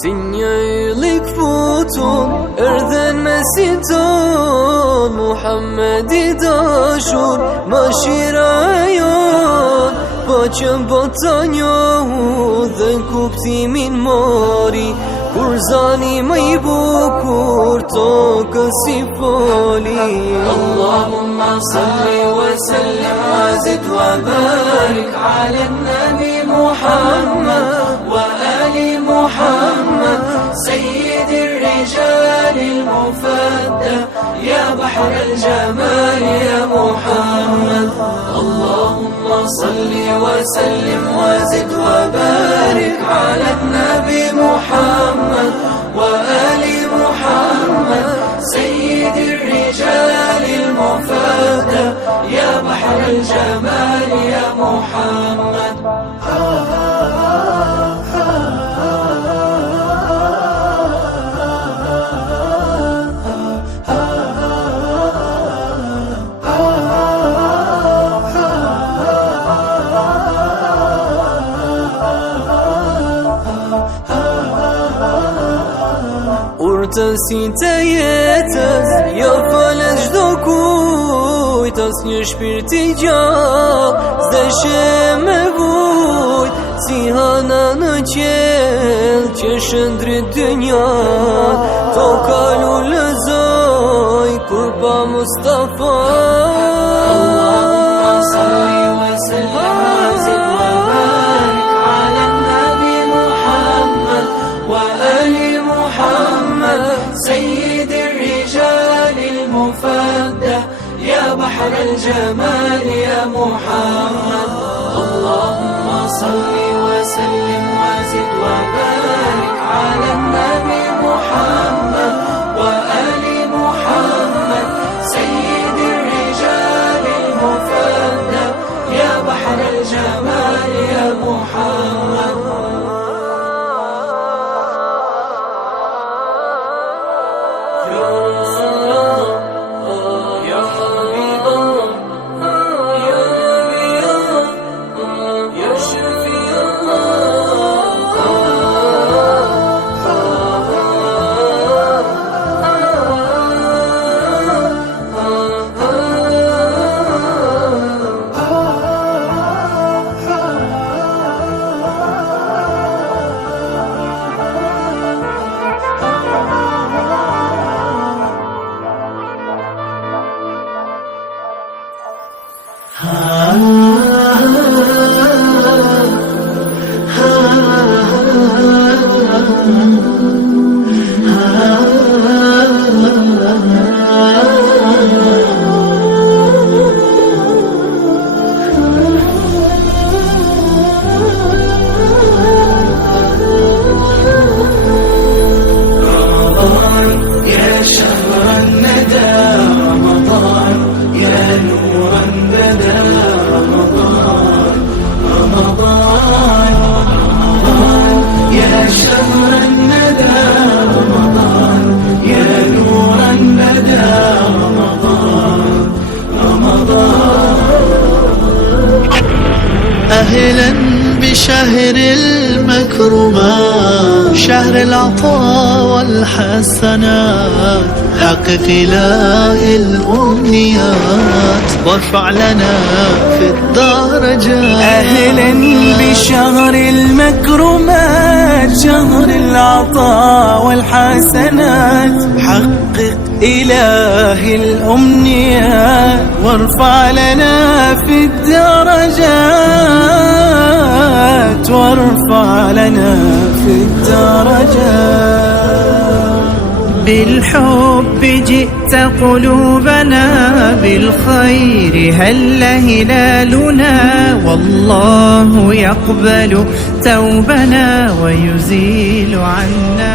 Sinjëlik futun, erdhen me si ton Muhammedi dashur, mashira jon Pa që bota njohu dhe kuptimin mori Kur zani më I bukur tokën si foli Allahumma salli wa sallim wa zid wa barik Ala nabi Muhammad wa ali Muhammad سيد الرجال المفدى يا بحر الجمال يا محمد اللهم صل وسلم وزد وبارك على النبي محمد وآل محمد سيد الرجال المفدى يا بحر الجمال يا محمد Urtën si të jetës, jo falën çdo kujt As një shpirt I gjallë, s'deshe me vujt Si hana në qelë, që shëndrit dynja To kalu lëzoj, kur pa Mustafa Allahumma salli wa sallim wa zid wa barik Ala nabi Muhammad wa ali Muhammad سيد الرجال المفدى يا بحر الجمال يا محمد اللهم صل وسلم وزد وبارك على النبي محمد وآل محمد سيد الرجال المفدى يا بحر الجمال يا محمد أهلا بشهر المكرمات شهر العطاء والحسنات حقق إله الأمنيات وارفع لنا في الدرجات أهلا بشهر المكرمات شهر العطاء والحسنات حقق إله الأمنيات وارفع لنا في الدرجات وارفع لنا في الدرجات بالحب جئت قلوبنا بالخير هل هلالنا والله يقبل ثوبنا ويزيل عنا